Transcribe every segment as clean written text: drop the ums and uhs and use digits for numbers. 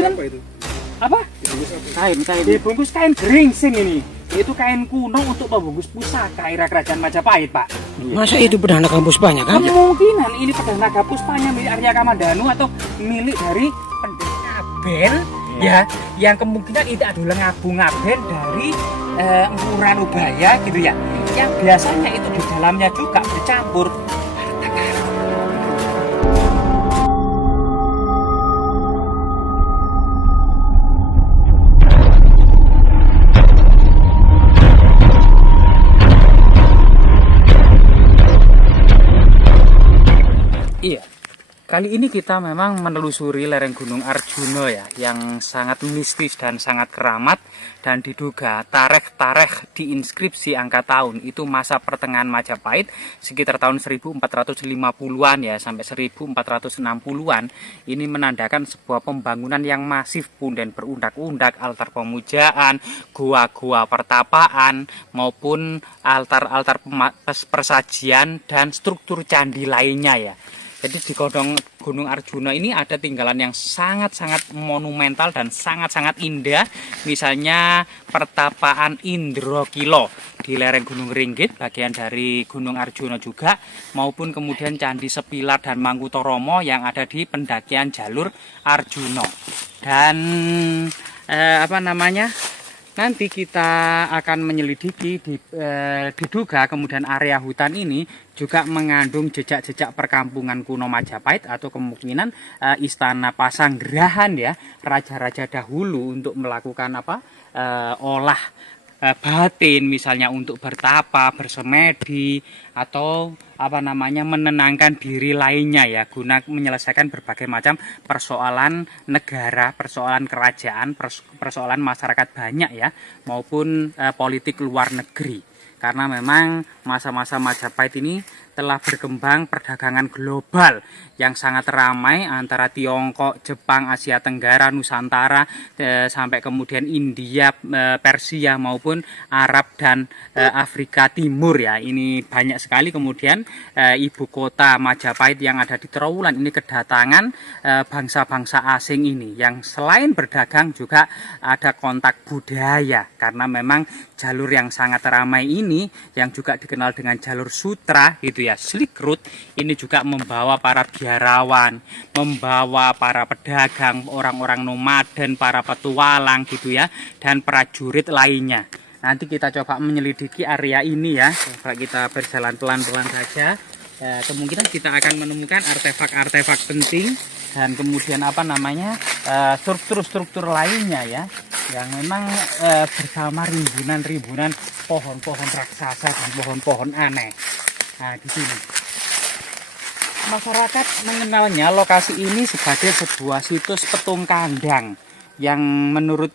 kan apa itu? apa? Dibungkus apa? Kain. Dibungkus kain geringsing ini. Itu kain kuno untuk membungkus pusaka era kerajaan Majapahit, Pak. Masa itu pedang naga puspanya kan? Kemungkinan ini pedang naga puspanya milik Arya Kamandanu atau milik dari pendekar Ngaben ya, yang kemungkinan itu adalah Ngaben dari Ngurah Nubaya gitu ya. Yang biasanya itu di dalamnya juga bercampur harta karun. Iya, kali ini kita memang menelusuri lereng Gunung Arjuna ya, yang sangat mistis dan sangat keramat, dan diduga tarikh di inskripsi angka tahun itu masa pertengahan Majapahit sekitar tahun 1450-an ya sampai 1460-an. Ini menandakan sebuah pembangunan yang masif pun dan berundak-undak, altar pemujaan, gua-gua pertapaan maupun altar-altar persajian dan struktur candi lainnya ya. Jadi di Gunung Arjuna ini ada tinggalan yang sangat-sangat monumental dan sangat-sangat indah. Misalnya pertapaan Indrokilo di lereng Gunung Ringgit, bagian dari Gunung Arjuna juga, maupun kemudian Candi Sepilar dan Mangkutoromo yang ada di pendakian jalur Arjuna. Dan nanti kita akan menyelidiki diduga kemudian area hutan ini juga mengandung jejak-jejak perkampungan kuno Majapahit atau kemungkinan istana Pasanggerahan ya, raja-raja dahulu untuk melakukan olah batin, misalnya untuk bertapa, bersemedi, atau menenangkan diri lainnya ya, guna menyelesaikan berbagai macam persoalan negara, persoalan kerajaan, persoalan masyarakat banyak ya, maupun politik luar negeri. Karena memang masa-masa Majapahit ini telah berkembang perdagangan global yang sangat ramai antara Tiongkok, Jepang, Asia Tenggara, Nusantara, sampai kemudian India, Persia maupun Arab dan Afrika Timur ya. Ini banyak sekali. Kemudian ibu kota Majapahit yang ada di Trowulan ini kedatangan bangsa-bangsa asing ini yang selain berdagang juga ada kontak budaya, karena memang jalur yang sangat ramai ini yang juga dikenal dengan jalur sutra gitu ya, Silk Road, ini juga membawa para biarawan, membawa para pedagang, orang-orang nomaden, para petualang gitu ya, dan prajurit lainnya. Nanti kita coba menyelidiki area ini ya, coba kita berjalan pelan-pelan saja. Kemungkinan kita akan menemukan artefak-artefak penting dan kemudian struktur-struktur lainnya ya, yang memang bersama rimbunan pohon-pohon raksasa dan pohon-pohon aneh. Nah, di sini masyarakat mengenalnya lokasi ini sebagai sebuah situs petung kandang yang menurut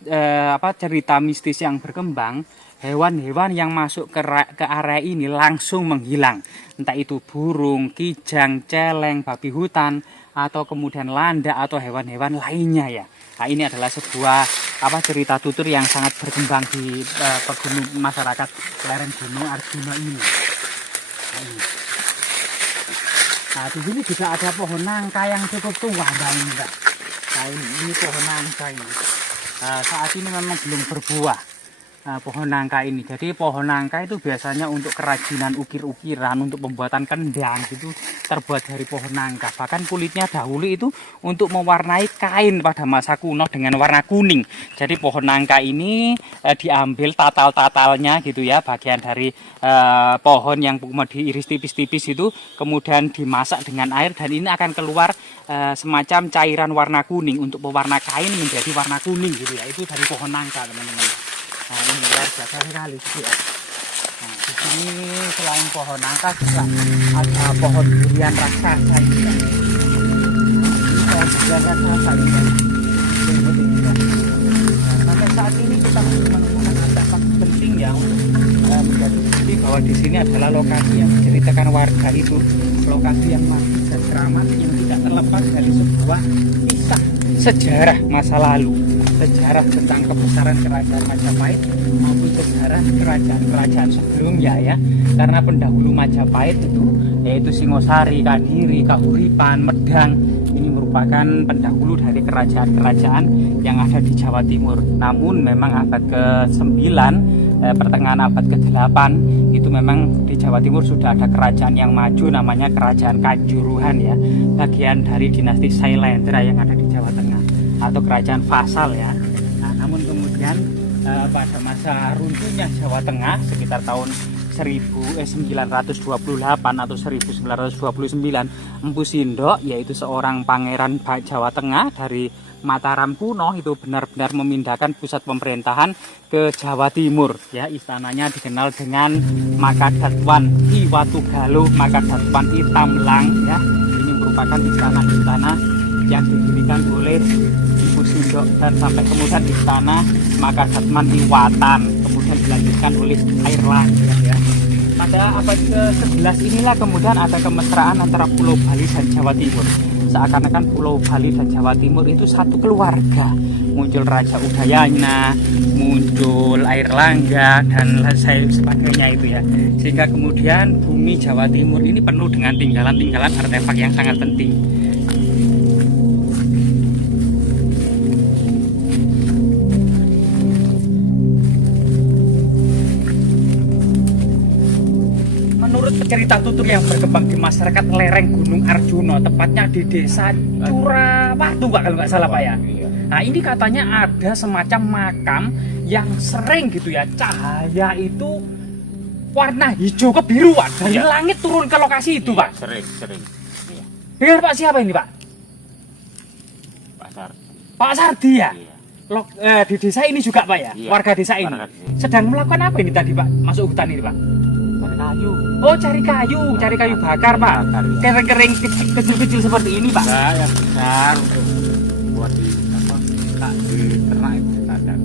cerita mistis yang berkembang, hewan-hewan yang masuk ke area ini langsung menghilang, entah itu burung, kijang, celeng, babi hutan, atau kemudian landa atau hewan-hewan lainnya ya. Nah, ini adalah sebuah cerita tutur yang sangat berkembang di pegunung masyarakat lereng Gunung Arjuna ini. Nah, di sini juga ada pohon nangka yang cukup tua, Mbak. Nah, ini pohon nangka ini. Saat ini memang belum berbuah. Pohon nangka ini. Jadi pohon nangka itu biasanya untuk kerajinan ukir-ukiran, untuk pembuatan kendang itu terbuat dari pohon nangka. Bahkan kulitnya dahulu itu untuk mewarnai kain pada masa kuno dengan warna kuning. Jadi pohon nangka ini diambil tatal-tatalnya gitu ya, bagian dari pohon yang diiris tipis-tipis itu, kemudian dimasak dengan air dan ini akan keluar semacam cairan warna kuning untuk pewarna kain menjadi warna kuning gitu ya. Itu dari pohon nangka, teman-teman. Nah, ini luar biasa sekali gitu ya. Nah, di sini selain pohon nangka juga ada pohon durian raksasa ini ya. Ini pohon durian raksasa ini. Nah, sampai saat ini kita masih menemukan artefak penting yang menjadi bukti bahwa di sini adalah lokasi yang diceritakan warga itu, lokasi yang masih keramat, yang tidak terlepas dari sebuah kisah sejarah masa lalu, sejarah tentang kebesaran kerajaan Majapahit maupun sejarah kerajaan-kerajaan sebelumnya ya. Karena pendahulu Majapahit itu yaitu Singosari, Kadiri, Kahuripan, Medang, ini merupakan merupakan pendahulu dari kerajaan-kerajaan yang ada di Jawa Timur. Namun memang abad ke-9, pertengahan abad ke-8 itu memang di Jawa Timur sudah ada kerajaan yang maju, namanya Kerajaan Kanjuruhan ya, bagian dari dinasti Sailendra yang ada di Jawa Tengah, atau Kerajaan Fasal ya. Nah, namun kemudian pada masa runtuhnya Jawa Tengah sekitar tahun 1928 atau 1929, Empu Sindok yaitu seorang pangeran Jawa Tengah dari Mataram kuno itu benar-benar memindahkan pusat pemerintahan ke Jawa Timur ya. Istananya dikenal dengan Makadatwan I Watugalo, Makadatwan I Tamlang ya. Ini merupakan istana-istana yang didirikan oleh Empu Sindok, dan sampai kemudian istana Makadatwan I Watan kemudian dilanjutkan oleh Airlangga ya. Pada abad ke-11 inilah kemudian ada kemesraan antara Pulau Bali dan Jawa Timur. Seakan-akan Pulau Bali dan Jawa Timur itu satu keluarga. Muncul Raja Udayana, muncul Airlangga dan sebagainya itu ya. Sehingga kemudian bumi Jawa Timur ini penuh dengan tinggalan-tinggalan artefak yang sangat penting. Cerita tutur yang berkembang di masyarakat lereng Gunung Arjuna, tepatnya di desa Curawatu Pak, kalau nggak salah Pak ya. Nah ini katanya ada semacam makam yang sering gitu ya, cahaya itu warna hijau kebiruan dari langit turun ke lokasi itu Pak. Sering. Dengan Pak siapa ini Pak? Pak Sardi. Pak Sardi ya? Iya. Di desa ini juga Pak ya? Iya, Warga desa ini? warga desa. Sedang melakukan apa ini tadi Pak? Masuk hutan ini Pak? Kayu. Oh cari kayu bakar Pak. Kering-kering kecil-kecil seperti ini Pak. Nah, yang besar untuk buat di apa? Tak di ternak itu standar.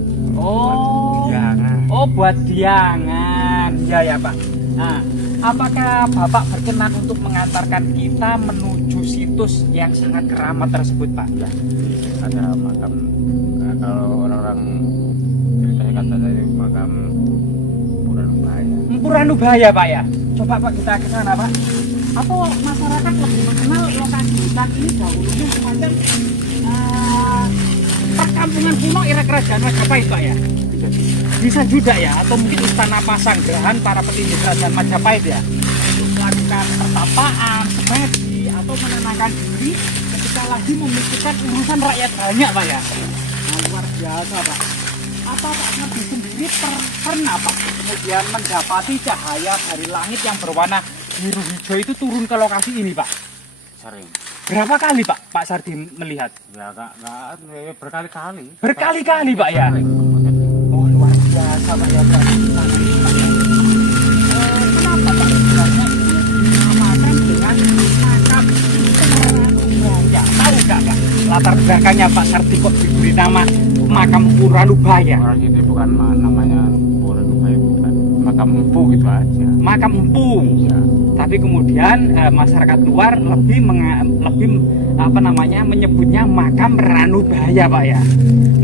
Buat diangan. Ya Pak. Nah, apakah Bapak berkenan untuk mengantarkan kita menuju situs yang sangat keramat tersebut Pak? Ya, ada makam. Nah, kalau orang-orang ceritanya kata dari makam Puranubaya Pak ya. Coba Pak kita ke sana Pak. Atau masyarakat lebih mengenal lokasi hutan ini dahulunya semacam perkampungan kuno era kerajaan Majapahit Pak ya. Bisa juga ya, atau mungkin istana Pasanggrahan para petinggi kerajaan Majapahit ya, untuk melakukan pertapaan, semedi atau menenangkan diri ketika lagi memikirkan urusan rakyat banyak Pak ya. Nah, luar biasa Pak. Apa Pak Sardi sendiri pernah Pak kemudian mendapati cahaya dari langit yang berwarna biru hijau itu turun ke lokasi ini Pak? sering. Berapa kali Pak Sardi melihat? Ya nggak berkali-kali. Berkali-kali Pak ya? Sering. Oh luar biasa Pak ya. Kenapa Pak sebenarnya dinamakan dengan makam Puranubaya? Tahu nggak Pak latar belakangnya Pak Sardi kok diberi nama makam Puranubaya? Orang itu bukan namanya Puranubaya, bukan makam empu gitu aja. Makam empu. Ya. Tapi kemudian masyarakat luar lebih menyebutnya makam Ranubaya Pak ya.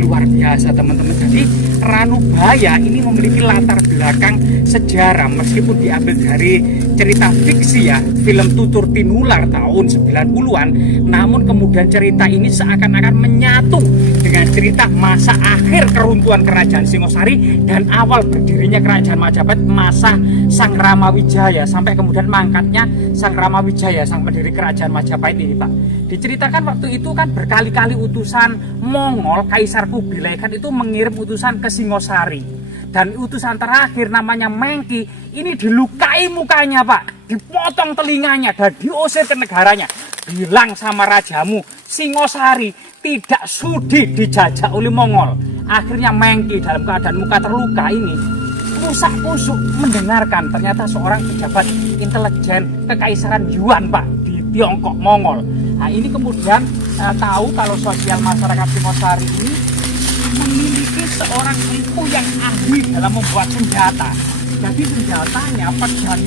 Luar biasa teman-teman. Jadi Ranubaya ini memiliki latar belakang sejarah, meskipun diambil dari cerita fiksi ya, film Tutur Tinular tahun 90-an, namun kemudian cerita ini seakan-akan menyatu dengan cerita masa akhir keruntuhan kerajaan Singosari dan awal berdirinya kerajaan Majapahit masa Sang Ramawijaya, sampai kemudian mangkatnya Sang Ramawijaya, sang pendiri kerajaan Majapahit ini Pak. Diceritakan waktu itu kan berkali-kali utusan Mongol, Kaisar Kubilai Khan itu mengirim utusan ke Singosari, dan utusan terakhir namanya Mengki ini dilukai mukanya Pak, dipotong telinganya dan diusir ke negaranya. Bilang sama rajamu Singosari tidak sudi dijajah oleh Mongol. Akhirnya Mengki dalam keadaan muka terluka ini rusak-rusuk mendengarkan ternyata seorang pejabat intelijen kekaisaran Yuan Pak di Tiongkok Mongol. Nah ini kemudian tahu kalau sosial masyarakat Singosari ini memiliki seorang empu yang ahli dalam membuat senjata. Jadi senjatanya pedang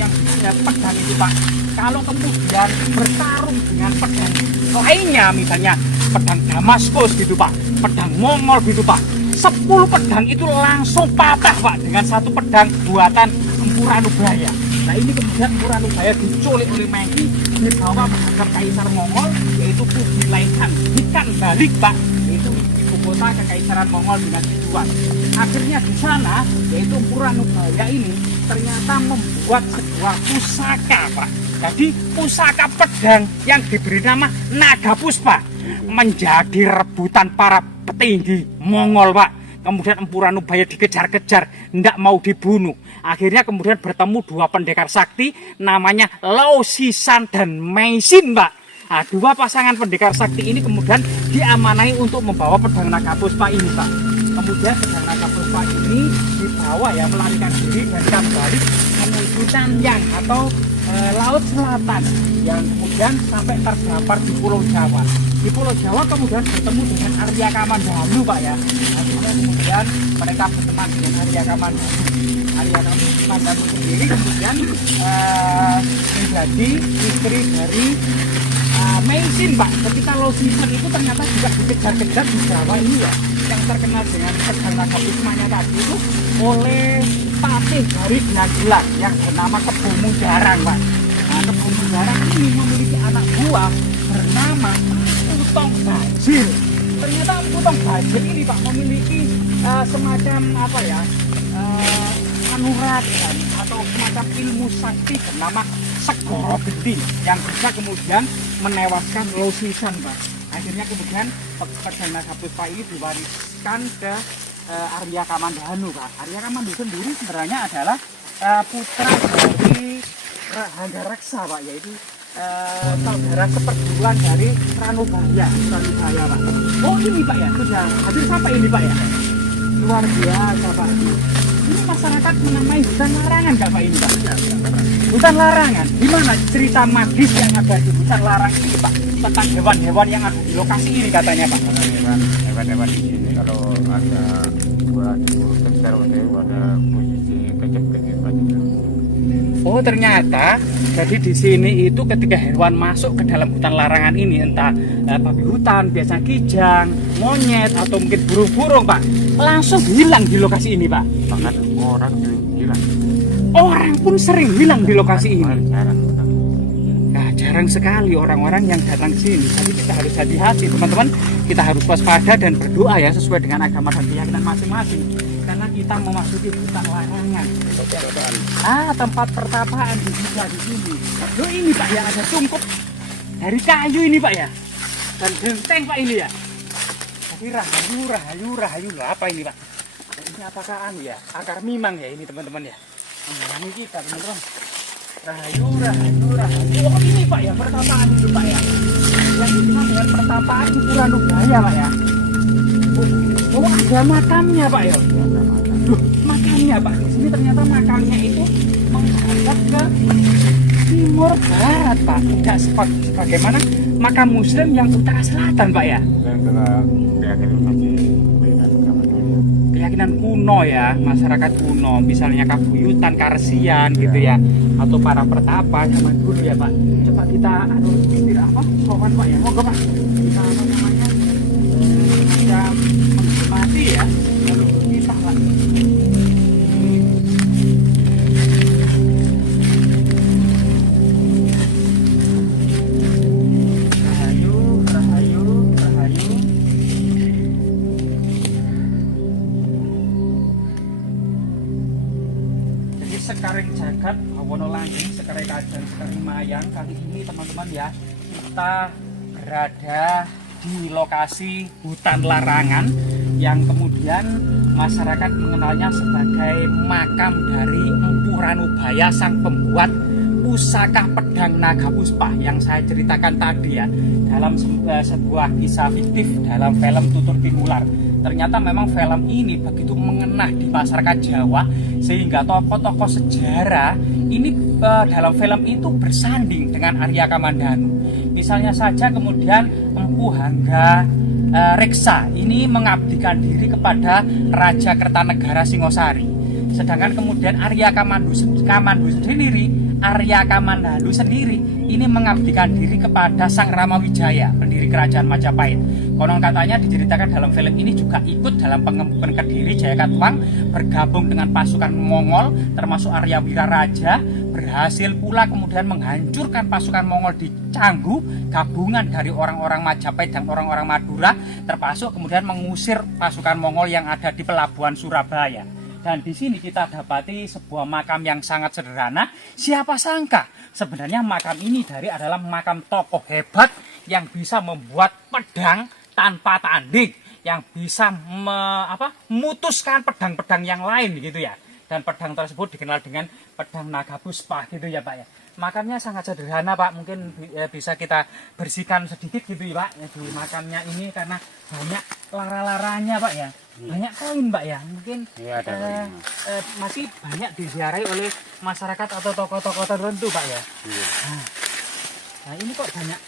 itu Pak, kalau kemudian bertarung dengan pedang lainnya, misalnya pedang Damaskus gitu Pak, pedang Mongol gitu Pak, 10 pedang itu langsung patah Pak dengan satu pedang buatan Empu Ranubaya. Nah ini kemudian Empu Ranubaya diculik oleh Mengki, dibawa menghadap Kaisar Mongol, yaitu Kubilai Khan. Ikan balik Pak, yaitu ibu kota Kekaisaran Mongol dinasti Yuan. Akhirnya di sana, yaitu Empu Ranubaya ini ternyata membuat sebuah pusaka Pak. Jadi pusaka pedang yang diberi nama Naga Puspa menjadi rebutan para petinggi Mongol Pak. Kemudian Empu Ranubaya dikejar-kejar, tidak mau dibunuh. Akhirnya kemudian bertemu dua pendekar sakti, namanya Lao Sisan dan Meisin Pak. Nah, dua pasangan pendekar sakti ini kemudian diamanai untuk membawa pedang Naga Puspa ini Pak. Kemudian pedang Naga Puspa ini dibawa ya melarikan diri dan kembali menuju Nanyang atau Laut Selatan yang kemudian sampai terdampar di Pulau Jawa. Di Pulau Jawa kemudian bertemu dengan Arya Kamandanu Pak ya. Akhirnya kemudian mereka berteman dengan Arya Kamandanu. Arya Kamandanu sendiri kemudian menjadi istri dari Meisin Pak. Ketika Lao Sisan itu ternyata juga dikejar-kejar di Jawa ini ya, yang terkenal dengan pedang Naga Puspa-nya tadi itu oleh patih dari Nagelang yang bernama Kebomung Jarang Pak. Nah, Kebomung Jarang ini memiliki anak buah bernama Putong Bajil. Ternyata Putong Bajil ini Pak memiliki semacam apa ya, kanuragan atau semacam ilmu sakti bernama Segoro Genti yang bisa kemudian menewaskan Lao Sisan Pak. Akhirnya kemudian pedang Naga Puspa ini diwariskan ke Arya Kamandanu Pak. Arya Kamandanu sendiri sebenarnya adalah putra dari Rahangga Reksa Pak, yaitu saudara seperguruan dari Ranubaya Pak. Oh ini Pak ya, sudah hadir sampai ini Pak ya. Luar biasa Pak. Ini masyarakat menamai hutan larangan nggak Pak ini Pak? Hutan larangan. Gimana cerita magis yang ada di hutan larang ini Pak? Tentang hewan-hewan yang ada di lokasi ini katanya Pak. Hewan-hewan di sini kalau ada buat kejar ada posisi kejep-kejep. Oh ternyata jadi di sini itu ketika hewan masuk ke dalam hutan larangan ini, entah babi hutan, biasa kijang, monyet atau mungkin burung-burung Pak, langsung hilang di lokasi ini Pak. Bahkan orang juga hilang. Orang pun sering hilang di lokasi ini. Jarang. Nah, jarang sekali orang-orang yang datang ke sini. Jadi kita harus hati-hati teman-teman. Kita harus waspada dan berdoa ya sesuai dengan agama dan keyakinan masing-masing. Karena kita memasuki hutan larangan. Tempat pertapaan bisa di sini. Loh ini Pak ya, ada cungkup dari kayu ini Pak ya. Dan genteng Pak ini ya. Tapi rahayu lah apa ini Pak? Ini apakah ya? Akar mimang ya ini teman-teman ya. Ini kita teman-teman. Rahayu. Oh ini Pak ya, pertapaan itu Pak ya. Yang dikenal dengan pertapaan Empu Ranubaya Pak ya. Oh ada makamnya Pak ya. Loh, makamnya Pak. Di sini ternyata makamnya itu menghadap ke timur barat Pak. Tidak sebagaimana makam Muslim yang utara selatan Pak ya. Keyakinan kuno ya, masyarakat kuno, misalnya Kabuyutan, Karsian gitu ya, atau para pertapa zaman dulu ya Pak. Coba kita sowan Pak ya, moga Pak. Kita namanya menghormati ya, leluhur kita Pak. Rahayu. Sekaring jagat, Hawono Langgeng, Sekaring Kajan, Sekaring Mayang. Kali ini teman-teman ya, kita berada di lokasi hutan larangan yang kemudian masyarakat mengenalnya sebagai makam dari Empu Ranubaya, sang pembuat pusaka pedang Naga Puspa yang saya ceritakan tadi ya, dalam sebuah kisah fiktif dalam film Tutur Tinular. Ternyata memang film ini begitu mengena di masyarakat Jawa sehingga tokoh-tokoh sejarah ini dalam film itu bersanding dengan Arya Kamandanu. Misalnya saja kemudian Empu Hangga Reksa ini mengabdikan diri kepada Raja Kertanegara Singosari. Sedangkan kemudian Arya Kamandanu sendiri ini mengabdikan diri kepada Sang Ramawijaya, pendiri kerajaan Majapahit. Konon katanya diceritakan dalam film ini juga ikut dalam pengembukan Kediri Jayakatwang, bergabung dengan pasukan Mongol termasuk Arya Wiraraja, berhasil pula kemudian menghancurkan pasukan Mongol di Canggu, gabungan dari orang-orang Majapahit dan orang-orang Madura, termasuk kemudian mengusir pasukan Mongol yang ada di pelabuhan Surabaya. Dan di sini kita dapati sebuah makam yang sangat sederhana. Siapa sangka sebenarnya makam ini adalah makam tokoh hebat yang bisa membuat pedang tanpa tanding, yang bisa memutuskan pedang-pedang yang lain gitu ya. Dan pedang tersebut dikenal dengan pedang Nagapuspa gitu ya Pak ya. Makamnya sangat sederhana Pak, mungkin bisa kita bersihkan sedikit gitu ya Pak ya, di makamnya ini karena banyak lara-laranya Pak ya. Banyak koin Pak ya, mungkin Iya, ada masih banyak diziarahi oleh masyarakat atau tokoh-tokoh tertentu Pak ya. Iya. Nah ini kok banyak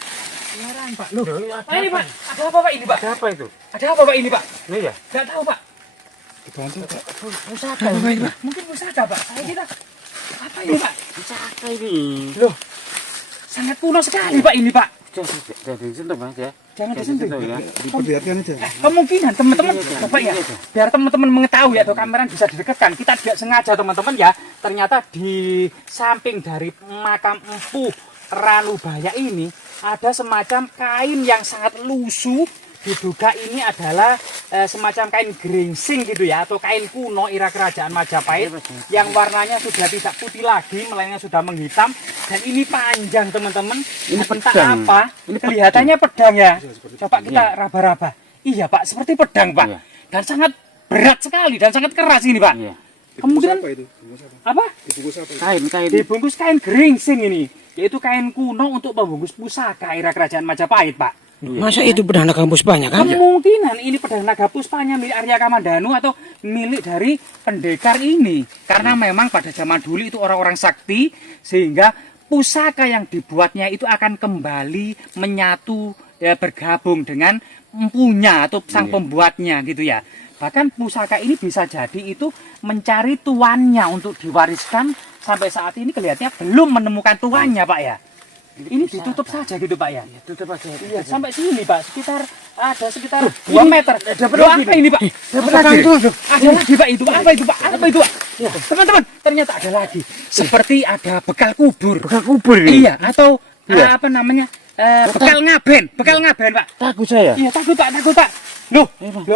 larang Pak. Loh, Ada ini apa? Pak, ada apa Pak ini Pak? Ada apa itu? Ada apa Pak ini Pak? Ini ya? Nggak tahu Pak. Pusaka ini Pak. Mungkin pusaka Pak. Saya kira apa ini Pak? Pusaka ini. Loh, sangat kuno sekali Pak ini Pak. Jangan disentuh Mas ya. Jangan disentuh ya. Diperlihatkan aja. Kemungkinan teman-teman Bapak ya, biar teman-teman mengetahui atau kamera bisa didekatkan, kita tidak sengaja teman-teman ya, ternyata di samping dari makam Empu Ranubaya ini ada semacam kain yang sangat lusuh. Diduga ini adalah semacam kain geringsing gitu ya, atau kain kuno era kerajaan Majapahit yang warnanya sudah tidak putih lagi, melainkan sudah menghitam, dan ini panjang teman-teman. Ini Entah pedang. apa, Ini kelihatannya pedang ya. Coba kita raba-raba. Iya Pak, seperti pedang Pak. Iya. Dan sangat berat sekali dan sangat keras ini Pak. Iya. Kemudian Apa itu? apa? Dibungkus apa itu? Kain. Dibungkus kain geringsing ini, yaitu kain kuno untuk membungkus pusaka era kerajaan Majapahit Pak. Masa itu pedang Nagapuspa banyak kan? Kemungkinan ini pedang Nagapuspanya milik Arya Kamandanu atau milik dari pendekar ini. Karena memang pada zaman dulu itu orang-orang sakti, sehingga pusaka yang dibuatnya itu akan kembali menyatu ya, bergabung dengan empunya atau sang pembuatnya gitu ya. Bahkan pusaka ini bisa jadi itu mencari tuannya untuk diwariskan. Sampai saat ini kelihatannya belum menemukan tuannya Pak ya. Ini ditutup saja gitu Pak ya. Tutup aja. Iya, sampai sini Pak, sekitar 2 meter. Loh, apa ini Pak? Dapat lagi. Ada lagi Pak itu. Apa itu Pak? Apa itu Pak? Teman-teman, ternyata ada lagi. Seperti ada bekal kubur. Bekal kubur ini. Iya, atau apa namanya? Bekal ngaben Pak. Takut saya. Iya, takut Pak. Loh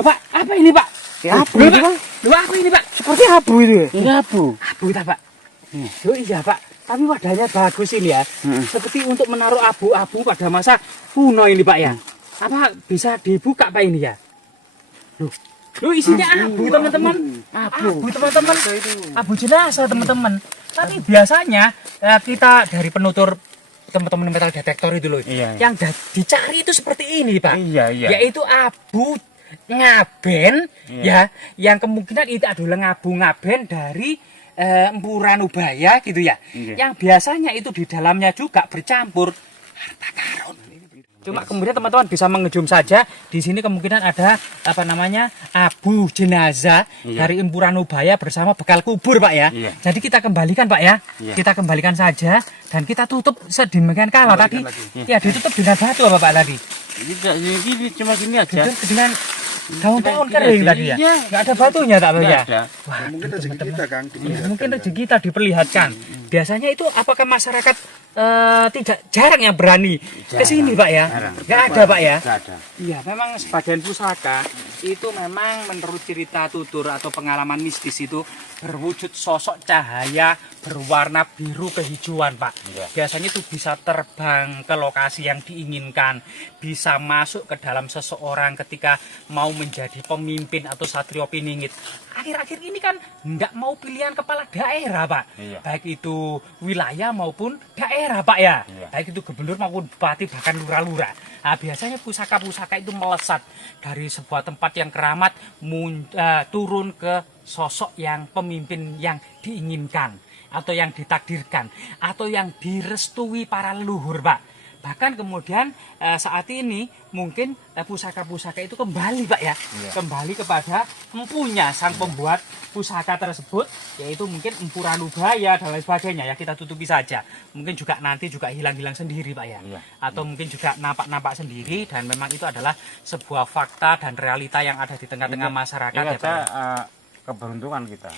Pak, apa ini Pak? Ya, abu Loh, ini, Pak. Pak. Loh, apa ini Pak? Seperti abu itu ya. Ini abu. Abu tak Pak? Oh iya Pak. Tapi wadahnya bagus ini ya. Seperti untuk menaruh abu-abu pada masa kuno ini Pak ya. Apa bisa dibuka Pak ini ya? Loh isinya abu teman-teman. Abu teman-teman. Abu jenazah teman-teman. Tapi biasanya kita dari penutur teman-teman metal detektor itu loh. Iya. Yang dicari itu seperti ini Pak. Iya. Yaitu abu ngaben ya, yang kemungkinan itu adalah abu ngaben dari Empu Ranubaya gitu ya. Yang biasanya itu di dalamnya juga bercampur harta karun. Cuma kemudian teman-teman bisa mengejum saja di sini kemungkinan ada apa namanya abu jenazah dari Empu Ranubaya bersama bekal kubur Pak ya. Jadi kita kembalikan Pak ya. Kita kembalikan saja dan kita tutup sedemikian kala tadi. Ya ditutup dengan batu apa Pak tadi? Ini cuma gini aja. Ditutup dengan daun-daun kering tadi ya. Nggak ada batunya tak Pak ya? Wah, Mungkin rezeki kita Kang. ya, mungkin rezeki kita diperlihatkan. Biasanya itu apakah masyarakat tidak jarang yang berani ke sini Pak ya? Nggak ada Pak ya? Nggak ada. Iya, memang sebagian pusaka itu memang menurut cerita tutur atau pengalaman mistis itu berwujud sosok cahaya berwarna biru kehijauan Pak. Biasanya itu bisa terbang ke lokasi yang diinginkan, bisa masuk ke dalam seseorang ketika mau menjadi pemimpin atau satrio piningit. Akhir-akhir ini kan nggak mau pilihan kepala daerah Pak, baik itu wilayah maupun daerah Pak ya, baik itu gubernur maupun bupati bahkan lurah-lurah. Nah, biasanya pusaka-pusaka itu melesat dari sebuah tempat yang keramat turun ke sosok yang pemimpin yang diinginkan atau yang ditakdirkan atau yang direstui para leluhur Pak. Bahkan kemudian saat ini mungkin pusaka-pusaka itu kembali Pak ya, kembali kepada empunya sang pembuat pusaka tersebut, yaitu mungkin Empu Ranubaya dan lain sebagainya ya, kita tutupi saja. Mungkin juga nanti juga hilang-hilang sendiri Pak ya, atau mungkin juga nampak-nampak sendiri, dan memang itu adalah sebuah fakta dan realita yang ada di tengah-tengah masyarakat ya Pak. keberuntungan kita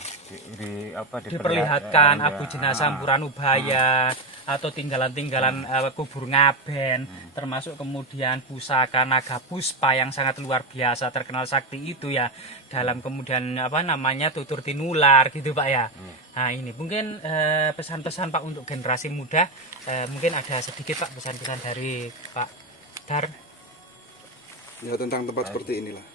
diperlihatkan abu ya. jenazah Muranubaya atau tinggalan-tinggalan kubur Ngaben, termasuk kemudian pusaka naga puspa yang sangat luar biasa terkenal sakti itu ya, dalam kemudian apa namanya tutur tinular gitu Pak ya. Nah ini mungkin pesan-pesan Pak untuk generasi muda, mungkin ada sedikit Pak pesan-pesan dari Pak Dar. Ya tentang tempat seperti inilah.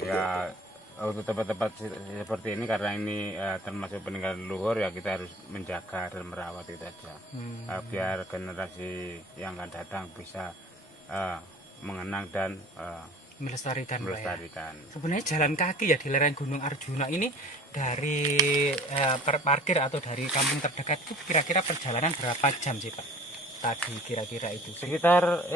Ya untuk tempat-tempat seperti ini, karena ini termasuk peninggalan leluhur, ya kita harus menjaga dan merawat itu aja. Biar generasi yang akan datang bisa mengenang dan Melestarikan. melestarikan. Sebenarnya jalan kaki ya di lereng Gunung Arjuna ini dari parkir atau dari kampung terdekat itu kira-kira perjalanan berapa jam sih Pak? Tadi kira-kira itu Sekitar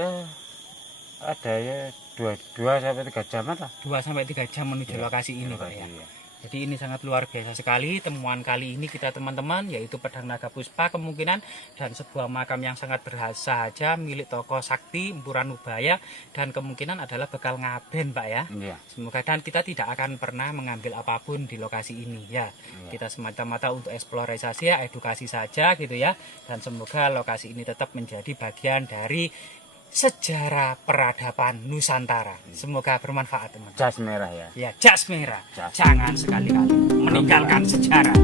ada ya 2 sampai 3 jaman lah. 2 sampai 3 jam menuju lokasi ini Pak ya. Iya. Jadi ini sangat luar biasa sekali temuan kali ini kita teman-teman, yaitu pedang naga puspa kemungkinan dan sebuah makam yang sangat bersahaja milik tokoh sakti Muranubaya, dan kemungkinan adalah bekal Ngaben Pak ya. Iya. Semoga, dan kita tidak akan pernah mengambil apapun di lokasi ini ya. Kita semata-mata untuk eksplorasi ya, edukasi saja gitu ya. Dan semoga lokasi ini tetap menjadi bagian dari sejarah peradaban Nusantara. Semoga bermanfaat teman. Jas merah ya. Ya, jas merah. Jas. Jangan sekali-kali meninggalkan sejarah.